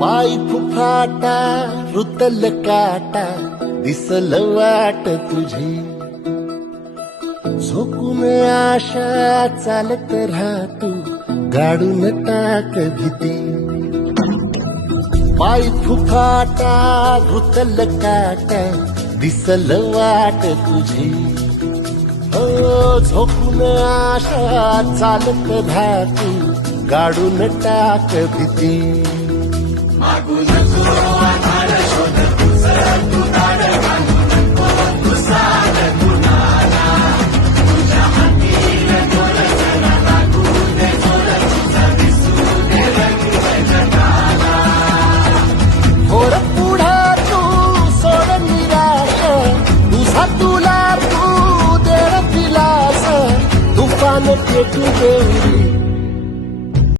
पाय फुफाटा रुतल काटा दिसल वाट तुझी झोकून आशा चालत राहतो गाडून टाक भीती पाय फुफाटा रुतल काटा दिसल वाट तुझी हो झोकून आशा चालत राहतो गाडून टाक भीती मागू नको